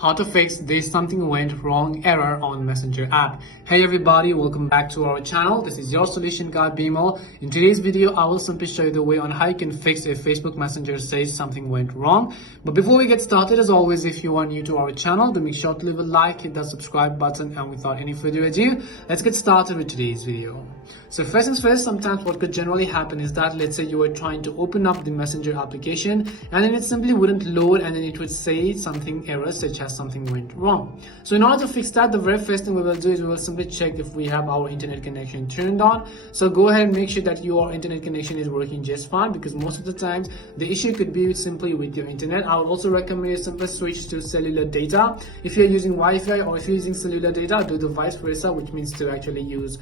How to fix this something went wrong error on Messenger app. Hey everybody, welcome back to our channel. This is your solution guy Bimal. In today's video, I will simply show you the way on how you can fix if Facebook Messenger says something went wrong. But before we get started, as always, if you are new to our channel, do make sure to leave a like, hit that subscribe button, and without any further ado, let's get started with today's video. So first things first, sometimes what could generally happen is that, let's say you were trying to open up the Messenger application and then it simply wouldn't load, and then it would say something error such as something went wrong. So in order to fix that, the very first thing we will do is we will simply check if we have our internet connection turned on. So go ahead and make sure that your internet connection is working just fine, because most of the times the issue could be simply with your internet. I would also recommend you simply switch to cellular data. If you're using Wi-Fi or if you're using cellular data, do the vice versa, which means to actually use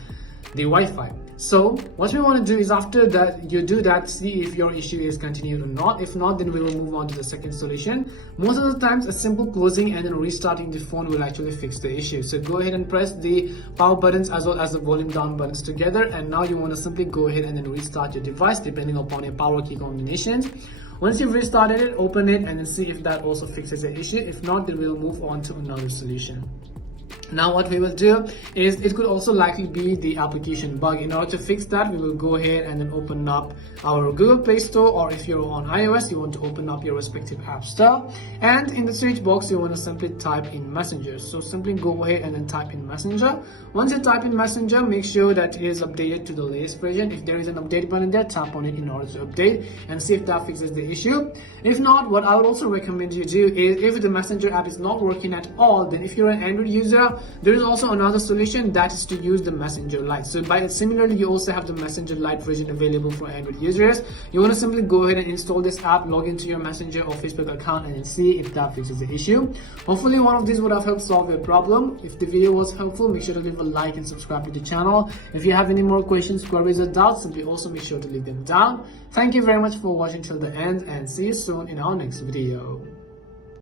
the Wi-Fi. So what we want to do is, after that you do that, see if your issue is continued or not. If not, then we will move on to the second solution. Most of the times a simple closing and then restarting the phone will actually fix the issue. So go ahead and press the power buttons as well as the volume down buttons together, and now you want to simply go ahead and then restart your device depending upon your power key combinations. Once you've restarted it, open it and then see if that also fixes the issue. If not, then we'll move on to another solution. Now what we will do is, it could also likely be the application bug. In order to fix that, we will go ahead and then open up our Google Play Store, or if you're on iOS, you want to open up your respective app store, and in the search box you want to simply type in Messenger. So simply go ahead and then type in Messenger. Once you type in Messenger, make sure that it is updated to the latest version. If there is an update button there, tap on it in order to update and see if that fixes the issue. If not, what I would also recommend you do is, if the Messenger app is not working at all, then if you're an Android user, there is also another solution, that is to use the Messenger Lite. So similarly, you also have the Messenger Lite version available for Android users. You want to simply go ahead and install this app, log into your Messenger or Facebook account, and then see if that fixes the issue. Hopefully one of these would have helped solve your problem. If the video was helpful, make sure to leave a like and subscribe to the channel. If you have any more questions, queries, or doubts, simply also make sure to leave them down. Thank you very much for watching till the end, and see you soon in our next video.